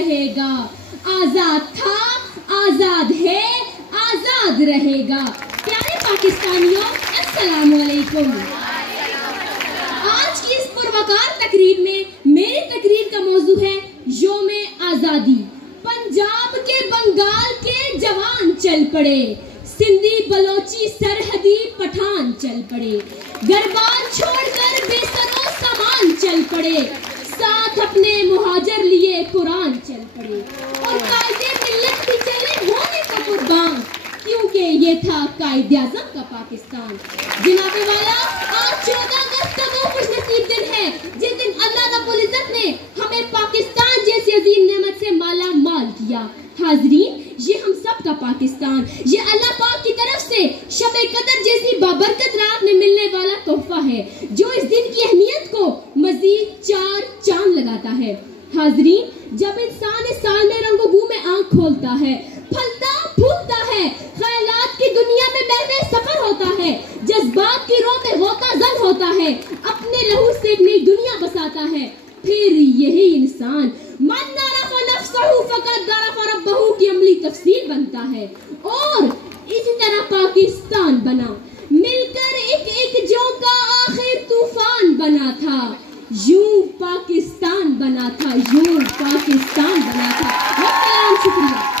रहेगा। आजाद था, आजाद है, आजाद रहेगा। प्यारे पाकिस्तानियों, अस्सलाम वालेकुम। आज की इस पुरवकार तकरीर में मेरी तकरीर का मौजू है योम आजादी। पंजाब के बंगाल के जवान चल पड़े, सिंधी बलोची सरहदी पठान चल पड़े, गरबार छोड़कर बेसरो सामान चल पड़े, साथ अपने मुहाजिर लिए कुरान चल पड़े, और कायदे मिल्लत भी चले होने को कुर्बान, क्योंकि ये था कायदे आज़म का पाकिस्तान। जनाबे वाला, आज 14 अगस्त का वो खुशनसीब दिन है जिस दिन अल्लाह रब्बुल इज्जत ने हमें पाकिस्तान जैसी अजीम नेमत से माला माल किया। हाजरीन, ये हम सब का पाकिस्तान, ये अल्लाह पाक की तरफ से शब-ए कदर जैसी बाबरकत रात में मिलने वाला तोहफा है, जो इस दिन की अहमियत को मजीद 4 चांद लगाता है। हाजरीन, जब इंसान इस साल में रंगो-बू में आंख खोलता है, फलता फूलता है, ख्यालात की दुनिया में बहने सफर होता है, जज्बात की रो में होता जन होता है, अपने लहू से एक नई दुनिया बसाता है, फिर यही इंसान मन अरफ़ नफ्सहू फ़क़द अरफ़ रब्बहू की अमली तफसीर बनता है और इसी तरह पाकिस्तान बना, मिलकर एक एक जो का आखिर तूफान बना था। यूं पाकिस्तान बना था, यूं पाकिस्तान बना था। शुक्रिया।